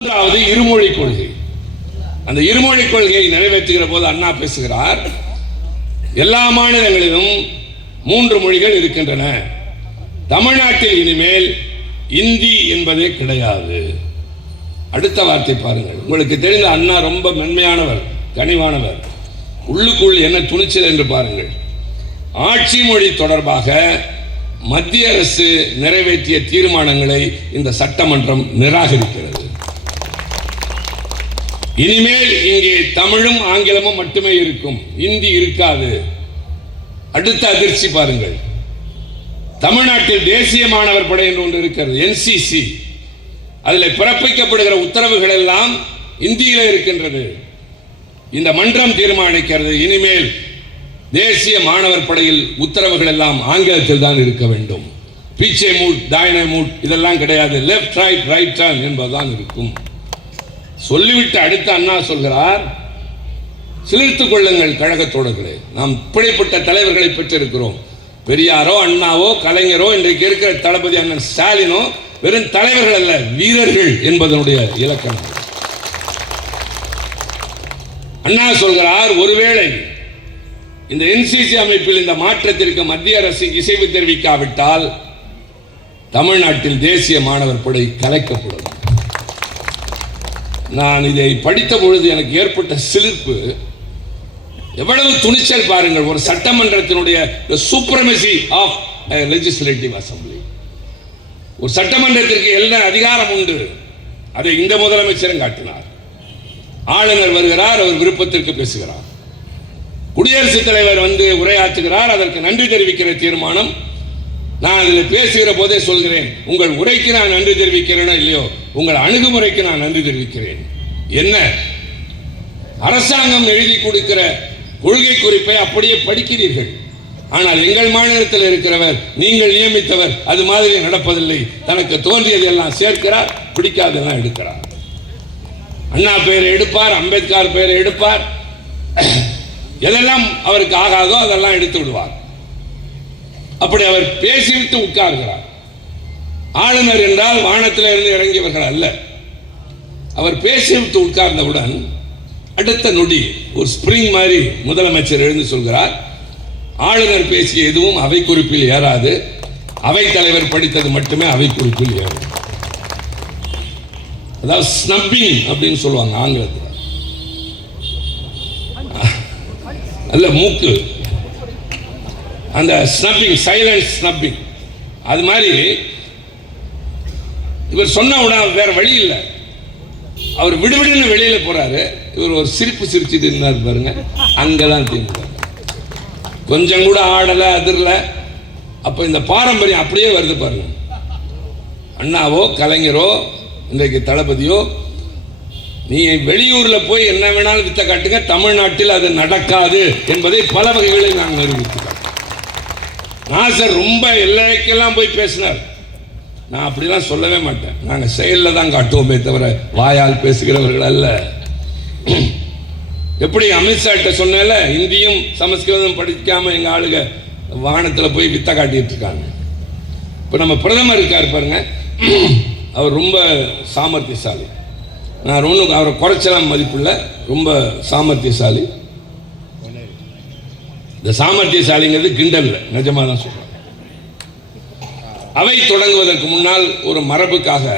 மூன்றாவது இருமொழி கொள்கை. அந்த இருமொழி கொள்கையை நிறைவேற்றுகிற போது அண்ணா பேசுகிறார் எல்லா மாநிலங்களிலும் மூன்று மொழிகள் இருக்கின்றன. தமிழ்நாட்டில் இனிமேல் இந்தி என்பதே கிடையாது. அடுத்த வார்த்தை பாருங்கள். உங்களுக்கு தெரிந்த அண்ணா ரொம்ப மென்மையானவர் கனிவானவர். உள்ளுக்குள் என்ன துணிச்சல் என்று பாருங்கள். ஆட்சி மொழி தொடர்பாக மத்திய அரசு நிறைவேற்றிய தீர்மானங்களை இந்த சட்டமன்றம் நிராகரிக்கிறது. இனிமேல் இங்கே தமிழும் ஆங்கிலமும் மட்டுமே இருக்கும். இந்தி இருக்காது. அடுத்த அதிர்ச்சி பாருங்கள். தமிழ்நாட்டில் தேசிய மாணவர் படை என்று ஒன்று இருக்கிறது என்சிசி அதில் பிறப்பிக்கப்படுகிற உத்தரவுகள் எல்லாம் இந்தியில் இருக்கின்றது. இந்த மன்றம் தீர்மானிக்கிறது இனிமேல் தேசிய மாணவர் படையில் உத்தரவுகள் எல்லாம் ஆங்கிலத்தில் தான் இருக்க வேண்டும். பீச்சே மூட் தாயனை மூட் இதெல்லாம் கிடையாது. லெஃப்ட் ரைட் ரைட் டர்ன் என்பதுதான் இருக்கும். சொல்லிவிட்டு அடுத்த அண்ணா சொல்கிறார் சிலிர்த்துக் கொள்ளுங்கள் கழகத் தோழர்களே நாம் இப்படிப்பட்ட தலைவர்களை பெற்றிருக்கிறோம். பெரியாரோ அண்ணாவோ கலைஞரோ இன்றைக்கு இருக்கிற தளபதி அண்ணன் ஸ்டாலினோ வெறும் தலைவர்கள் அல்ல வீரர்கள் என்பதனுடைய இலக்கணம். அண்ணா சொல்கிறார் ஒருவேளை இந்த என்சிசி அமைப்பில் இந்த மாற்றத்திற்கு மத்திய அரசு இசைவு தெரிவிக்காவிட்டால் தமிழ்நாட்டில் தேசிய மாணவர் படை கலைக்கப்படும். நான் இதை படித்த பொழுது எனக்கு ஏற்பட்ட சிலிர்ப்பு. எவ்வளவு துணிச்சல் பாருங்கள் ஒரு சட்டமன்றத்தினுடைய சூப்பரமசி ஆஃப் லெஜிஸ்லேட்டிவ் அசம்பிளி ஒரு சட்டமன்றத்திற்கு என்ன அதிகாரம் உண்டு? அதை இந்த முதலமைச்சரும் காட்டினார். ஆளுநர் வருகிறார் அவர் விருப்பத்திற்கு பேசுகிறார். குடியரசுத் தலைவர் வந்து உரையாற்றுகிறார் அதற்கு நன்றி தெரிவிக்கிற தீர்மானம் நான் அதில் பேசுகிற போதே சொல்கிறேன் உங்கள் உரைக்கு நான் நன்றி தெரிவிக்கிறேனோ இல்லையோ உங்கள் அணுகுமுறைக்கு நான் நன்றி தெரிவிக்கிறேன். என்ன? அரசாங்கம் எழுதி கொடுக்கிற கொள்கை குறிப்பை அப்படியே படிக்கிறீர்கள். ஆனால் எங்கள் மாநிலத்தில் இருக்கிறவர் நீங்கள் நியமித்தவர் அது மாதிரி நடப்பதில்லை. தனக்கு தோன்றியது எல்லாம் சேர்க்கிறார் பிடிக்காதெல்லாம் எடுக்கிறார். அண்ணா பெயரை எடுப்பார் அம்பேத்கர் பெயரை எடுப்பார். எதெல்லாம் அவருக்கு ஆகாதோ அதெல்லாம் எடுத்து விடுவார். அப்படி அவர் பேசிவிட்டு உட்கார்கிறார். ஆளுநர் என்றால் வானத்தில் இருந்து இறங்கியவர்கள் அல்ல. அவர் பேசிவிட்டு உட்கார்ந்தவுடன் அடுத்த நொடி ஒரு ஸ்பிரிங் மாதிரி முதலமைச்சர் எழுந்து சொல்கிறார். ஆளுநர் பேசிய எதுவும் அவை குறிப்பில் ஏறாது. அவை தலைவர் படித்தது மட்டுமே அவை குறிப்பில் ஏறும். அதாவது ஸ்னப்பிங் அப்படின்னு சொல்லுவாங்க ஆங்கிலத்தில். அல்ல மூக்கு. அந்த ஸ்னப்பிங் சைலண்ட் ஸ்னப்பிங் அது மாதிரி இவர் சொன்ன உடனே வேற வழி இல்லை. அவர் விடுவிடுன்னு வெளியில போறாரு. இவர் ஒரு சிரிப்பு சிரிச்சுட்டு இருந்தார் பாருங்க. அங்கதான் திமுக கொஞ்சம் கூட ஆடல அதிரல. அப்ப இந்த பாரம்பரியம் அப்படியே வருது பாருங்க. அண்ணாவோ கலைஞரோ இன்றைக்கு தளபதியோ நீ வெளியூர்ல போய் என்ன வேணாலும் வித்த காட்டுங்க. தமிழ்நாட்டில் அது நடக்காது என்பதை பல வகைகளில் நாங்கள் நிரூபிக்கிறோம் நாசர் ரொம்ப எல்லைக்கெல்லாம் போய் பேசினார். நான் அப்படிலாம் சொல்லவே மாட்டேன். நாங்கள் செயலில் தான் காட்டுவோமே தவிர வாயால் பேசுகிறவர்கள் அல்ல. எப்படி அமித்ஷாட்ட சொன்னேன்ல இந்தியும் சமஸ்கிருதம் படிக்காம எங்கள் ஆளுங்க வாகனத்தில் போய் வித்த காட்டிட்டு இருக்காங்க. இப்போ நம்ம பிரதமர் இருக்கார் பாருங்க. அவர் ரொம்ப சாமர்த்தியசாலி. நான் ஒன்றும் அவரை குறைச்சலாம் மதிப்புள்ள ரொம்ப சாமர்த்தியசாலி. இந்த சாமர்த்தியசாலிங்கிறது கிண்டல் நிஜமாக தான் சொல்கிறேன் அவை தொடங்குவதற்கு முன்னால் ஒரு மரபுக்காக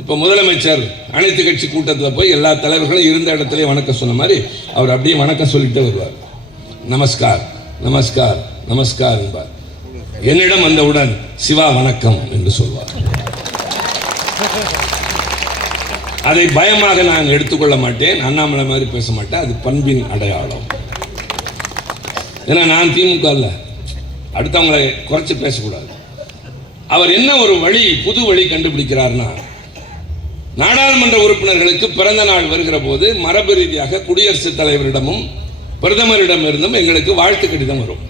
இப்போ முதலமைச்சர் அனைத்து கட்சி கூட்டத்தில் போய் எல்லா தலைவர்களும் இருந்த இடத்துல வணக்கம் சொன்ன மாதிரி அவர் அப்படியே வணக்கம் சொல்லிட்டு வருவார். நமஸ்கார் நமஸ்கார் நமஸ்கார் என்பார். என்னிடம் வந்தவுடன் சிவா வணக்கம் என்று சொல்வார். அதை பயமாக நான் எடுத்துக்கொள்ள மாட்டேன். அண்ணாமலை மாதிரி பேச மாட்டேன். அது பண்பின் அடையாளம். ஏன்னா நான் திமுக இல்லை அடுத்தவங்களை குறைச்சி பேசக்கூடாது. அவர் என்ன ஒரு வழி புது வழி கண்டுபிடிக்கிறார்னா நாடாளுமன்ற உறுப்பினர்களுக்கு பிறந்த நாள் வருகிற போது மரபு ரீதியாக குடியரசுத் தலைவரிடமும் பிரதமரிடமிருந்தும் எங்களுக்கு வாழ்த்து கடிதம் வரும்.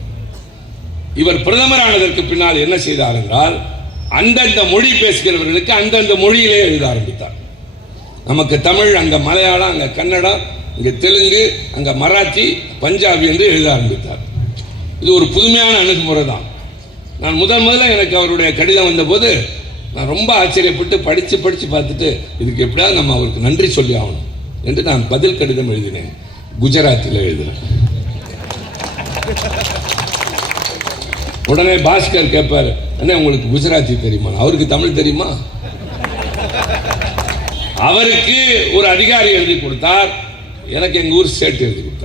இவர் பிரதமரானதற்கு பின்னால் என்ன செய்தார் என்றால் அந்தந்த மொழி பேசுகிறவர்களுக்கு அந்தந்த மொழியிலே எழுத ஆரம்பித்தார். நமக்கு தமிழ் அங்க மலையாளம் அங்க கன்னடம் இங்க தெலுங்கு அங்க மராத்தி பஞ்சாபி என்று எழுத ஆரம்பித்தார். இது ஒரு புதுமையான அணுகுமுறை தான் நான் முதல் முதல்ல எனக்கு அவருடைய கடிதம் வந்தபோது நான் ரொம்ப ஆச்சரியப்பட்டு படித்து படித்து பார்த்துட்டு இதுக்கு எப்படியாவது நம்ம அவருக்கு நன்றி சொல்லி ஆகணும் என்று நான் பதில் கடிதம் எழுதினேன். குஜராத்தில் எழுதினேன் உடனே பாஸ்கர் கேட்பார் அண்ணே உங்களுக்கு குஜராத்தி தெரியுமா? அவருக்கு தமிழ் தெரியுமா? அவருக்கு ஒரு அதிகாரி எழுதி கொடுத்தார். எனக்கு எங்கள் ஊர் ஸ்டேட் எழுதி கொடுத்தார்.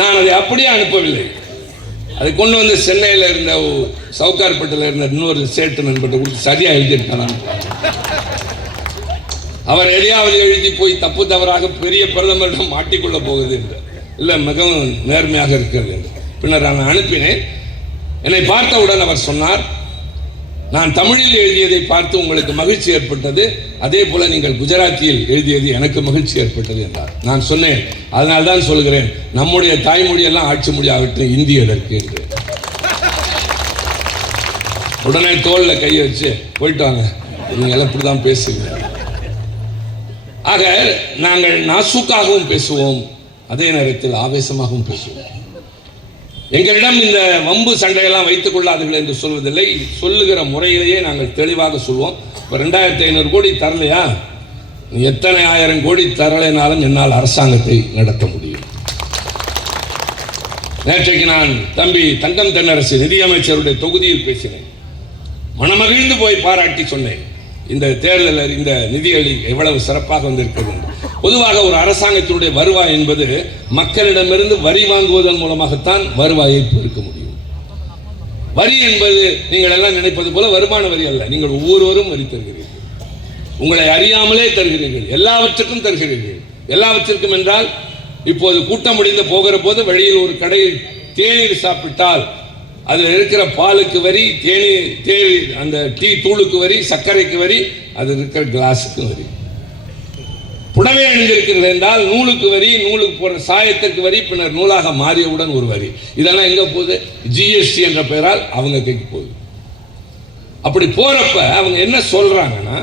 நான் அதை அப்படியே அனுப்பவில்லை. அதை கொண்டு வந்து சென்னையில் இருந்த சவுகார்பட்டில் இருந்த இன்னொரு சேட்டு நண்பர்கிட்ட கொடுத்து சரியாக எழுதியிருக்கான் அவர் எதையாவது எழுதி போய் தப்பு தவறாக பெரிய பிரதமரிடம் மாட்டிக்கொள்ள போகுது என்று. இல்லை மிகவும் நேர்மையாக இருக்கிறது என்று. பின்னர் நான் அனுப்பினேன். என்னை பார்த்தவுடன் அவர் சொன்னார் நான் தமிழில் எழுதியதை பார்த்து உங்களுக்கு மகிழ்ச்சி ஏற்பட்டது. அதே போல நீங்கள் குஜராத்தியில் எழுதியது எனக்கு மகிழ்ச்சி ஏற்பட்டது என்றார். நான் சொன்னேன். அதனால் தான் சொல்கிறேன். நம்முடைய தாய்மொழியெல்லாம் ஆட்சி மொழியாகட்டும் இந்தி எதற்கு என்று. உடனே தோளில் கை வச்சு போயிட்டு வாங்க. நீங்கள் எல்லாம் இப்படி தான் பேசுவீங்க ஆக நாங்கள் நாசுக்காகவும் பேசுவோம். அதே நேரத்தில் ஆவேசமாகவும் பேசுவோம். எங்களிடம் இந்த வம்பு சண்டையெல்லாம் வைத்துக் கொள்ளாதீர்கள் என்று சொல்வதில்லை. சொல்லுகிற முறையிலேயே நாங்கள் தெளிவாக சொல்வோம். இப்போ ரெண்டாயிரத்தி ஐநூறு கோடி தரலையா? எத்தனை ஆயிரம் கோடி தரலைனாலும் என்னால் அரசாங்கத்தை நடத்த முடியும். நேற்றைக்கு நான் தம்பி தங்கம் தென்னரசு நிதியமைச்சருடைய தொகுதியில் பேசினேன். மனமகிழ்ந்து போய் பாராட்டி சொன்னேன். இந்த தேர்தலில் இந்த நிதியளி எவ்வளவு சிறப்பாக வந்திருக்கிறது என்று. பொதுவாக ஒரு அரசாங்கத்தினுடைய வருவாய் என்பது மக்களிடமிருந்து வரி வாங்குவதன் மூலமாகத்தான் வருவாயை பெருக்க முடியும். வரி என்பது நீங்கள் எல்லாம் நினைப்பது போல வருமான வரி அல்ல. நீங்கள் ஒவ்வொருவரும் வரி தருகிறீர்கள். உங்களை அறியாமலே தருகிறீர்கள். எல்லாவற்றுக்கும் தருகிறீர்கள். எல்லாவற்றிற்கும் என்றால் இப்போது கூட்டம் முடிந்து போகிற போது வழியில் ஒரு கடையில் தேநீர் சாப்பிட்டால் அதில் இருக்கிற பாலுக்கு வரி தேநீர் தேநீர் அந்த டீ தூளுக்கு வரி சர்க்கரைக்கு வரி அது இருக்கிற கிளாஸுக்கு வரி. புடவை அணிந்திருக்கிறது என்றால் நூலுக்கு வரி நூலுக்கு போகிற சாயத்திற்கு வரி பின்னர் நூலாக மாறியவுடன் ஒரு வரி. இதெல்லாம் எங்க போகுது? ஜிஎஸ்டி என்ற பெயரால் அவங்க கைக்கு போகுது. அப்படி போறப்ப அவங்க என்ன சொல்றாங்கன்னா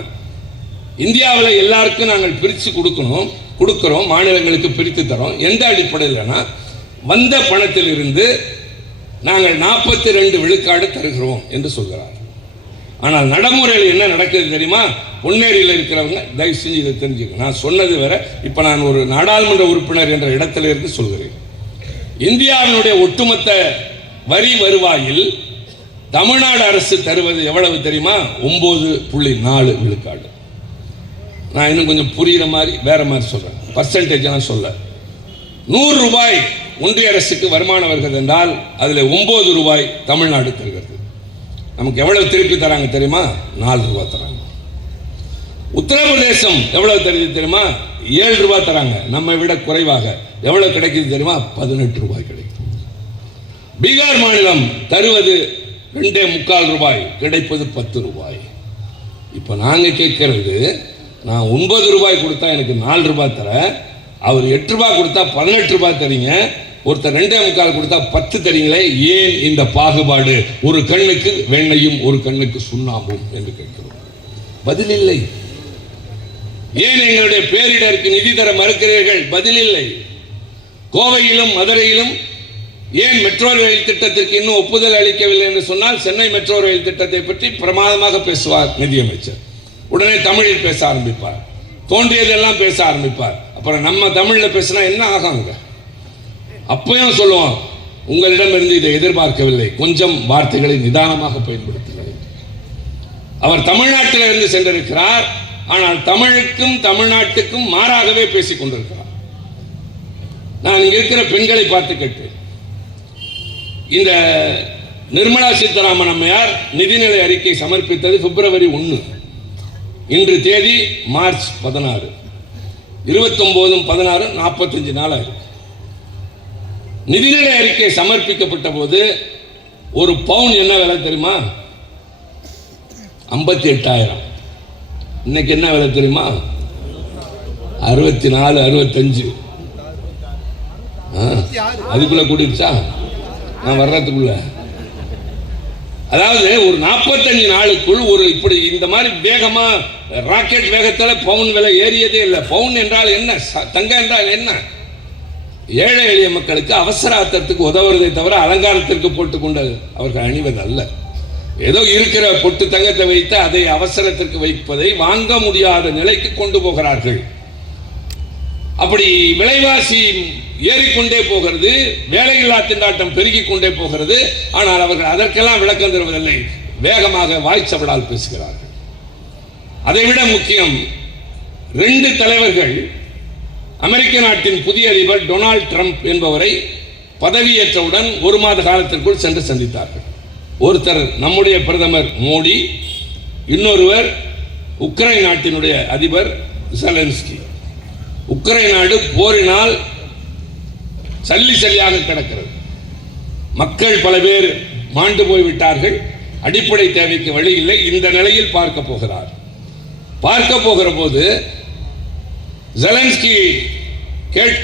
இந்தியாவில் எல்லாருக்கும் நாங்கள் பிரித்து கொடுக்கணும் கொடுக்குறோம் மாநிலங்களுக்கு பிரித்து தரோம். எந்த அடிப்படையில்னா வந்த பணத்திலிருந்து நாங்கள் நாற்பத்தி ரெண்டு விழுக்காடு தருகிறோம் என்று சொல்கிறார் ஆனால் நடைமுறையில் என்ன நடக்குது தெரியுமா? பொன்னேரியில் இருக்கிறவங்க தயவு செஞ்சு இதை தெரிஞ்சுக்க. நான் சொன்னது வேற. இப்போ நான் ஒரு நாடாளுமன்ற உறுப்பினர் என்ற இடத்துல இருந்து சொல்கிறேன். இந்தியாவினுடைய ஒட்டுமொத்த வரி வருவாயில் தமிழ்நாடு அரசு தருவது எவ்வளவு தெரியுமா? ஒன்பது புள்ளி நாலு விழுக்காடு. நான் இன்னும் கொஞ்சம் புரிகிற மாதிரி வேற மாதிரி சொல்கிறேன் பர்சன்டேஜ்லாம் சொல்ல. நூறு ரூபாய் ஒன்றிய அரசுக்கு வருமானம் வருகிறது என்றால் அதில் ஒன்பது ரூபாய் தமிழ்நாடு தருகிறது. நமக்கு எவ்வளவு திருப்பி தராங்க தெரியுமா? நாலு ரூபா தராங்க. உத்தரப்பிரதேசம் எவ்வளவு தருது தெரியுமா? ஏழு ரூபாய் தராங்க. நம்மை விட குறைவாக. எவ்வளவு கிடைக்குது தெரியுமா? பதினெட்டு ரூபாய் கிடைக்கும். பீகார் மாநிலம் தருவது ரெண்டே முக்கால் ரூபாய் கிடைப்பது பத்து ரூபாய். இப்போ நாங்கள் கேட்கறது நான் ஒன்பது ரூபாய் கொடுத்தா எனக்கு நாலு ரூபாய் தரேன். அவர் எட்டு ரூபாய் கொடுத்தா பதினெட்டு ரூபாய் தரீங்க. ஒருத்தர் ரெண்டே முக்கால் கொடுத்தா பத்து தரீங்களே ஏன் இந்த பாகுபாடு? ஒரு கண்ணுக்கு வெண்ணையும் ஒரு கண்ணுக்கு சுண்ணாம்பும் என்று கேட்கிறோம். பதில் இல்லை ஏன் எங்களுடைய பேரிடருக்கு நிதி தர மறுக்கிறீர்கள்? பதில் இல்லை கோவையிலும் மதுரையிலும் ஏன் மெட்ரோ ரயில் திட்டத்திற்கு இன்னும் ஒப்புதல் அளிக்கவில்லை என்று சொன்னால் சென்னை மெட்ரோ ரயில் திட்டத்தை பற்றி பிரமாதமாக பேசுவார் நிதியமைச்சர் உடனே தமிழில் பேச ஆரம்பிப்பார். தோன்றியதெல்லாம் பேச ஆரம்பிப்பார். அப்புறம் நம்ம தமிழ்ல பேசினா என்ன ஆகாங்க அப்பயும் சொல்லுவோம் உங்களிடமிருந்து இதை எதிர்பார்க்கவில்லை. கொஞ்சம் வார்த்தைகளை நிதானமாக பயன்படுத்துங்கள். அவர் தமிழ்நாட்டில் இருந்து சென்றிருக்கிறார். ஆனால் தமிழுக்கும் தமிழ்நாட்டுக்கும் மாறாகவே பேசிக் கொண்டிருக்கிறார். நான் இங்க இருக்கிற பெண்களை பார்த்து கேட்டேன். இந்த நிர்மலா சீதாராமன் அம்மையார் நிதிநிலை அறிக்கை சமர்ப்பித்தது பிப்ரவரி ஒன்று இன்று தேதி மார்ச் பதினாறு. இருபத்தொம்போதும் பதினாறு நாற்பத்தஞ்சு நாள் ஆகும் நிதிநிலை அறிக்கை சமர்ப்பிக்கப்பட்ட போது ஒரு பவுன் என்ன விலை தெரியுமா? ஐம்பத்தி எட்டாயிரம் இன்னைக்கு என்ன விலை தெரியுமா? அறுபத்தி நாலு அறுபத்தஞ்சு அதுக்குள்ள கூட்டிடுச்சா நான் வர்றதுக்குள்ள. அதாவது ஒரு நாற்பத்தஞ்சு நாளுக்குள் ஒரு இப்படி இந்த மாதிரி வேகமா ராக்கெட் வேகத்தில் பவுன் விலை ஏறியதே இல்லை. பவுன் என்றால் என்ன? ச- தங்கம் என்றால் என்ன? ஏழை எளிய மக்களுக்கு அவசர ஆத்திரத்துக்கு உதவுறதை தவிர அலங்காரத்திற்கு போட்டுக்கொண்டு அவர்கள் அணிவது அல்ல. ஏதோ இருக்கிற பொட்டு தங்கத்தை வைத்து அதை அவசரத்திற்கு வைப்பதை வாங்க முடியாத நிலைக்கு கொண்டு போகிறார்கள். அப்படி விலைவாசி ஏறிக்கொண்டே போகிறது. வேலையில்லா திண்டாட்டம் பெருகிக் கொண்டே போகிறது. ஆனால் அவர்கள் அதற்கெல்லாம் விளக்கம் தருவதில்லை. வேகமாக வாய்ச்சவடால் பேசுகிறார்கள். அதைவிட முக்கியம் ரெண்டு தலைவர்கள் அமெரிக்க நாட்டின் புதிய அதிபர் டொனால்ட் ட்ரம்ப் என்பவரை பதவியேற்றவுடன் ஒரு மாத காலத்திற்குள் சென்று சந்தித்தார்கள். ஒருத்தர் நம்முடைய பிரதமர் மோடி இன்னொருவர் உக்ரைன் நாட்டினுடைய அதிபர் செலன்ஸ்கி. உக்ரைன் நாடு போரினால் சல்லி சல்லியாக கிடக்கிறது. மக்கள் பல பேர் மாண்டு போய்விட்டார்கள். அடிப்படை தேவைக்கு வழி இல்லை. இந்த நிலையில் பார்க்க போகிறார். பார்க்க போகிற போது जेलेंस्की हेट